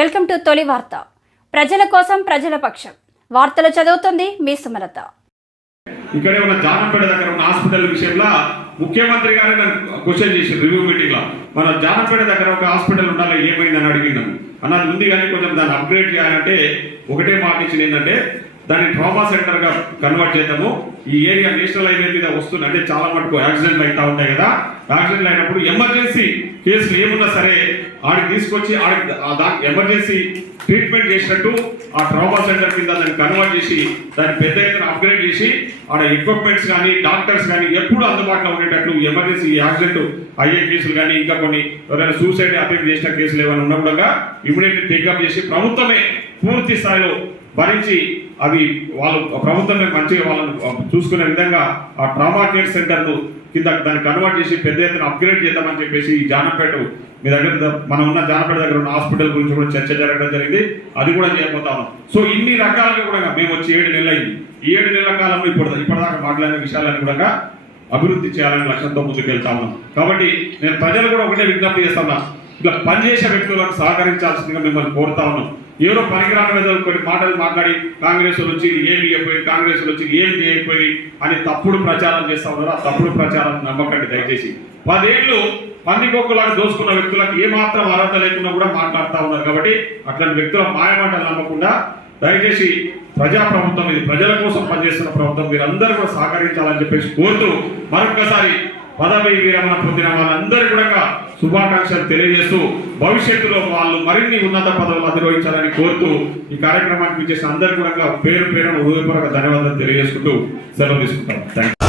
Welcome to తొలి వార్త. ప్రజల కోసం ప్రజల పక్షం. వార్తలు చదువుతుంది మీ సుమలత. ఇక్కడే ఉన్న జానంపేట దగ్గర ఉన్న హాస్పిటల్ విషయంలో ముఖ్యమంత్రి గారు నన్ను క్వశ్చన్ చేసి రివ్యూ మీటింగ్లో. మన జానంపేట దగ్గర ఒక హాస్పిటల్ ఉండాలి ఏమైందని అడిగినాను అన్నది ఉంది కానీ కొంచెం దాన్ని అప్గ్రేడ్ చేయాలంటే ఒకటే మాట ఇచ్చింది ఏంటంటే దాన్ని ట్రామా సెంటర్గా కన్వర్ట్ చేద్దాము. ఈ ఏరియా నేషనల్ హైవే మీద వస్తుంది. అంటే చాలా మటుకు యాక్సిడెంట్లు అవుతా ఉంటాయి కదా. యాక్సిడెంట్లు అయినప్పుడు ఎమర్జెన్సీ కేసులు ఏమున్నా సరే ఆడికి తీసుకొచ్చి ఆడికి ఆ ఎమర్జెన్సీ ట్రీట్మెంట్ చేసినట్టు ఆ ట్రామా సెంటర్ కింద దాన్ని కన్వర్ట్ చేసి దాన్ని పెద్ద ఎత్తున అప్గ్రేడ్ చేసి ఆడ ఎక్విప్మెంట్స్ కానీ డాక్టర్స్ కానీ ఎప్పుడు అందుబాటులో ఉండేటట్లు ఎమర్జెన్సీ యాక్సిడెంట్ అయ్యే కేసులు కానీ ఇంకా కొన్ని ఎవరైనా సూసైడ్ అటెంప్ట్ చేసిన కేసులు ఏమైనా ఉన్నప్పుడు ఇమీడియట్ టేకప్ చేసి ప్రభుత్వమే పూర్తి స్థాయిలో భరించి అవి వాళ్ళు ప్రభుత్వమే మంచిగా వాళ్ళని చూసుకునే విధంగా ఆ ట్రామా కేర్ సెంటర్ను కింద దాన్ని కన్వర్ట్ చేసి పెద్ద ఎత్తున అప్గ్రేడ్ చేద్దామని చెప్పేసి ఈ జానపేట మీ దగ్గర మనం ఉన్న జానపేట దగ్గర ఉన్న హాస్పిటల్ గురించి కూడా చర్చ జరగడం జరిగింది. అది కూడా చేయబోతాను సో ఇన్ని రకాలుగా కూడా మేము వచ్చి ఏడు నెలలు అయింది. ఈ ఏడు నెలల కాలంలో ఇప్పుడు ఇప్పటిదాకా మాట్లాడిన విషయాలను కూడా అభివృద్ధి చేయాలని లక్ష్యంతో ముందుకు వెళ్తా ఉన్నాం. కాబట్టి నేను ప్రజలు కూడా ఒకటే విజ్ఞప్తి చేస్తున్నా ఇట్లా పనిచేసే వ్యక్తులకు సహకరించాల్సిందిగా మిమ్మల్ని కోరుతా ఉన్నాం. ఏదో పనికిరాని మీద కొన్ని మాటలు మాట్లాడి కాంగ్రెస్ వచ్చి ఏం చేయకపోయి కాంగ్రెస్ వచ్చి ఏం చేయకపోయి అని తప్పుడు ప్రచారం చేస్తా ఉన్నారు? ఆ తప్పుడు ప్రచారం నమ్మకండి దయచేసి. పదేళ్ళు పందికొక్కులాగా దోసుకున్న వ్యక్తులకు ఏమాత్రం అర్హత లేకుండా కూడా మాట్లాడుతూ ఉన్నారు కాబట్టి అట్లాంటి వ్యక్తుల మాయమాటలు నమ్మకుండా దయచేసి ప్రజా ప్రభుత్వం ఇది ప్రజల కోసం పనిచేస్తున్న ప్రభుత్వం మీరందరూ కూడా సహకరించాలని చెప్పేసి కోరుతూ మరొకసారి పదవి విరమణ పొందిన వాళ్ళందరూ కూడా శుభాకాంక్షలు తెలియజేస్తూ భవిష్యత్తులో వాళ్ళు మరిన్ని ఉన్నత పదవులు అధిరోహించాలని కోరుతూ ఈ కార్యక్రమానికి చేసిన అందరూ కూడా పేరు పేరున హృదయపూర్వక ధన్యవాదాలు తెలియజేసుకుంటూ సెలవు తీసుకుంటాం. థ్యాంక్